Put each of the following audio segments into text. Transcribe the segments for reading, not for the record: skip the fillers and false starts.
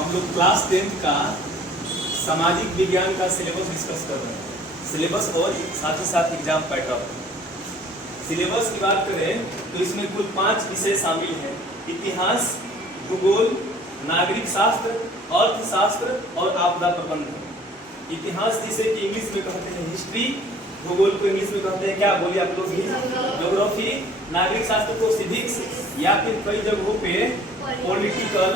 हम लोग class 10th का सामाजिक विज्ञान का सिलेबस डिस्कस कर रहे हैं। सिलेबस और साथ ही साथ एग्जाम पैटर्न। सिलेबस की बात करें तो इसमें कुल 5 विषय शामिल हैं। इतिहास, भूगोल, नागरिक शास्त्र, अर्थशास्त्र और आपदा प्रबंधन। इतिहास जिसे कि इंग्लिश में कहते हैं हिस्ट्री, भूगोल को इंग्लिश में कहते हैं क्या, बोलिए आप लोग, ज्योग्राफी, नागरिक शास्त्र को सिविक्स या फिर कई जगहों पे पॉलिटिकल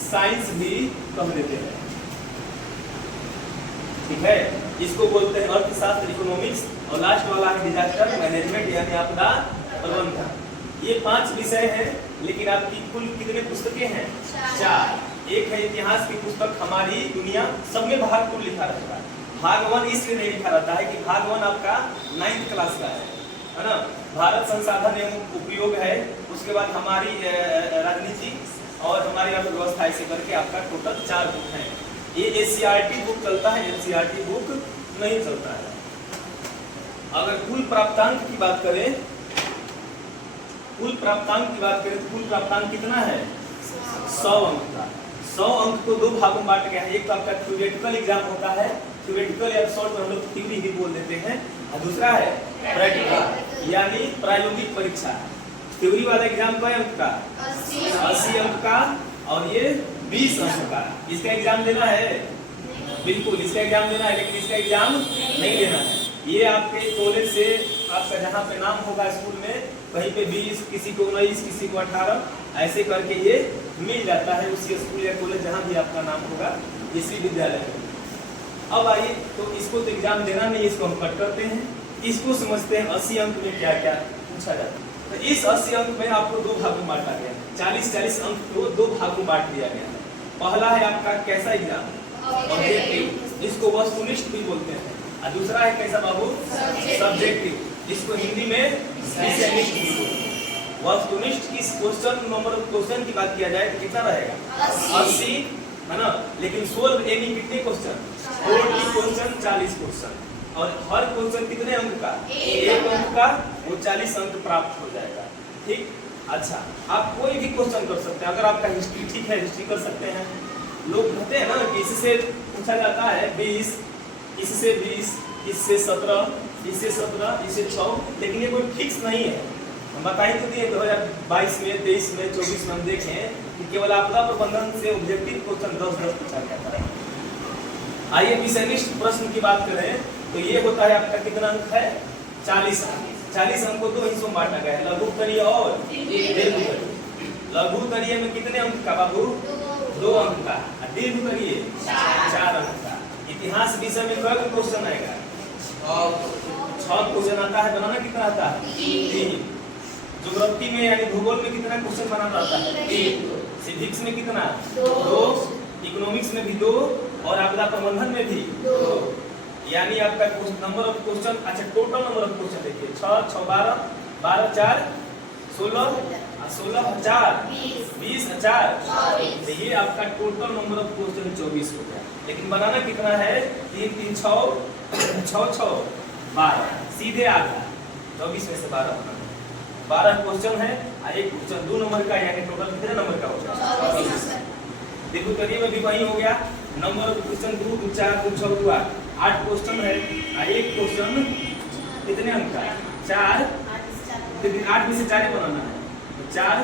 साइंस भी कह देते हैं। ठीक है, इसको बोलते हैं अर्थशास्त्र, इकोनॉमिक्स, और लास्ट वाला है डिजास्टर मैनेजमेंट यानी आपदा प्रबंधन। ये 5 विषय हैं, लेकिन आपकी कुल कितने पुस्तकें हैं? 4। एक है इतिहास की पुस्तक हमारी दुनिया, सब में भाग कुल लिखा रहता है। भाग 1 इसलिए नहीं लिखा रहता है कि भाग 1 आपका 9th क्लास का है ना। भारत संसाधन एवं उपयोग है, उसके बाद हमारी राजनीति और हमारी अर्थव्यवस्था, ऐसे करके आपका टोटल 4 बुक हैं। ये एनसीईआरटी बुक चलता है, एनसीईआरटी बुक नहीं चलता है। अगर कुल प्राप्तांक की बात करें, तो कुल प्राप्तांक कितना है? 100 अंक का। 100 अंक को 2 भागों में बांटा गया है। एक तो आपका थ्योरेटिकल एग्जाम होता है, थ्योरेटिकल या शॉर्ट में हम लोग थ्योरी भी बोल देते हैं, और दूसरा है प्रैक्टिकल यानी प्रायोगिक परीक्षा। थ्योरी वाला एग्जाम कई अंक का? 80 अंक का, और ये 20 अंक का। इसका एग्जाम देना है? बिल्कुल इसका एग्जाम देना है, लेकिन इसका एग्जाम नहीं देना है। ये आपके कॉलेज से आपका जहाँ पे नाम होगा स्कूल में, कहीं पे 20, किसी को 19, किसी को 18, ऐसे करके ये मिल जाता है उसी स्कूल या कॉलेज जहाँ भी आपका नाम होगा, इसी विद्यालय में। अब आइए, तो इसको तो एग्जाम देना नहीं, इसको हम कट करते हैं। इसको समझते हैं 80 अंक में क्या क्या पूछा जाता है। तो इस 80 अंक में आपको 2 भागों में बांटा गया है। 40-40 अंक को 2 भागों में बांट दिया गया है। पहला है आपका कैसा एग्जाम? ऑब्जेक्टिव, इसको वस्तुनिष्ठ भी बोलते हैं। और दूसरा है कैसा बाबू? सब्जेक्टिव, जिसको हिंदी में वस्तुनिष्ठ की क्वेश्चन नंबर ऑफ क्वेश्चन की बात किया जाए तो कितना रहेगा? 80 है ना। लेकिन सोल्व यानी कितने क्वेश्चन? 40 क्वेश्चन, 40 क्वेश्चन, और हर क्वेश्चन कितने अंक का? 1 अंक का, वो 40 अंक प्राप्त हो जाएगा। ठीक, अच्छा, आप कोई भी क्वेश्चन कर सकते हैं। अगर आपका हिस्ट्री ठीक है, हिस्ट्री कर सकते हैं। लोग कहते हैं ना कि इससे पूछा जाता है 20, इससे 20, इससे 17, इससे 17, इससे 6, लेकिन ये कोई फिक्स नहीं है। हम बताई तो दिए 2022 में, 23 में, 24 में हम देखें कि केवल आपदा प्रबंधन से ऑब्जेक्टिव क्वेश्चन 10 पूछा जाता है। आइए विषयनिष्ठ प्रश्न की बात करें तो ये होता है आपका कितना अंक है? 40 अंक। 40 अंक को 2 हिस्सों में बांटा गया है, लघुत्तरीय और दीर्घोत्तरीय। लघुत्तरीय में कितने अंक का बाबू? 2 अंक का। दीर्घोत्तरीय 4 अंक का। इतिहास विषय में कई क्वेश्चन आएगा? 6 क्वेश्चन आता है। बनाना कितना आता है? 3। ज्योग्राफी में यानी भूगोल में कितना क्वेश्चन बनाना आता है? 3। सिविक्स में कितना? 2। इकोनॉमिक्स में भी 2, और आपदा प्रबंधन में भी 2। यानी आपका नंबर ऑफ क्वेश्चन, अच्छा टोटल नंबर ऑफ क्वेश्चन देखिए, 6, 6, 12, 12, 4, 16, 16, 4, 20, 4, तो ये आपका टोटल नंबर ऑफ क्वेश्चन 24 हो गया। लेकिन बनाना कितना है? 3, 3, 6, 6, 6, 12, सीधे आ गया। 24 में से 12 बनाना। 12 क्वेश्चन है, और एक क्वेश्चन 2 नंबर का, यानी टोटल कितने नंबर का हो गया? दीर्घोत्तरीय में भी वही हो गया। नंबर ऑफ क्वेश्चन 2, 2, 4, 2, 6, 2, 8 क्वेश्चन है, और एक क्वेश्चन कितने अंक का? 4। 8 में से 4 बनाना है, तो 4।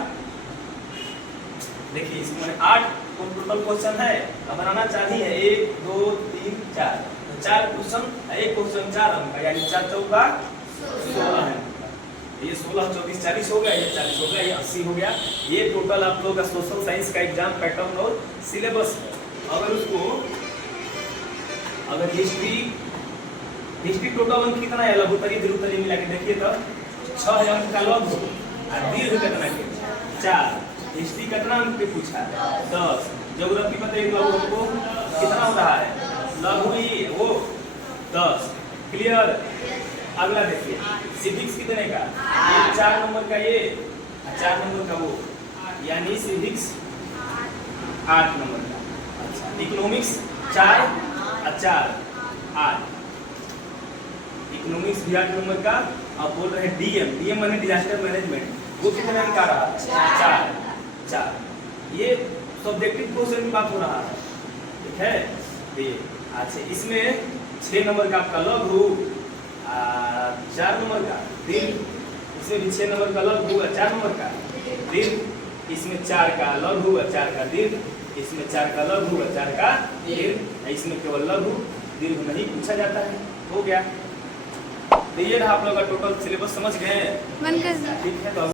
देखिए इसमें 8 टोटल क्वेश्चन है, अब बनाना 4 ही है। 1, 2, 3, 4, तो 4 क्वेश्चन, एक क्वेश्चन 4 अंक का, यानी 4 चौका 16 है। ये 16, 24, 40 हो गया, ये 40 हो गया, ये 80 हो गया। ये टोटल आप लोग का सोशल साइंस का एग्जाम पैटर्न और सिलेबस है। अगर हिस्ट्री टोटल अंक कितना है? लघुत्तरीय दीर्घोत्तरीय मिला के देखिए तो 6 अंक का लघु, और दीर्घ कितना के? 4। हिस्ट्री कितना अंक पे पूछा है? 10। ज्योग्राफी बताइए लघु हमको कितना हो रहा है? लघु ही वो 10। क्लियर। अगला देखिए, सिविक्स कितने का? ये 4 नंबर का, ये 4 नंबर का वो, यानी सिविक्स 8 नंबर का। अच्छा, इकोनॉमिक्स 4 और 4, 8। इकोनॉमिक्स भी 8 नंबर का। अब बोल रहे हैं डीएम माने डिजास्टर मैनेजमेंट, वो कितने अंक का रहा? 4। ये सब्जेक्टिव क्वेश्चन की बात हो रहा है, ठीक है। अच्छा, इसमें 6 नंबर का आपका लघु, 4 नंबर का दीर्घ, इसमें भी 6 नंबर का लघु और 4 नंबर का दीर्घ, इसमें 4 का लघु और 4 का दीर्घ, इसमें 4 का लघु और 4 का दीर्घ, इसमें केवल लघु दीर्घ नहीं पूछा जाता है। हो गया। तो ये रहा आप लोग का टोटल सिलेबस, समझ गए? ठीक है। तो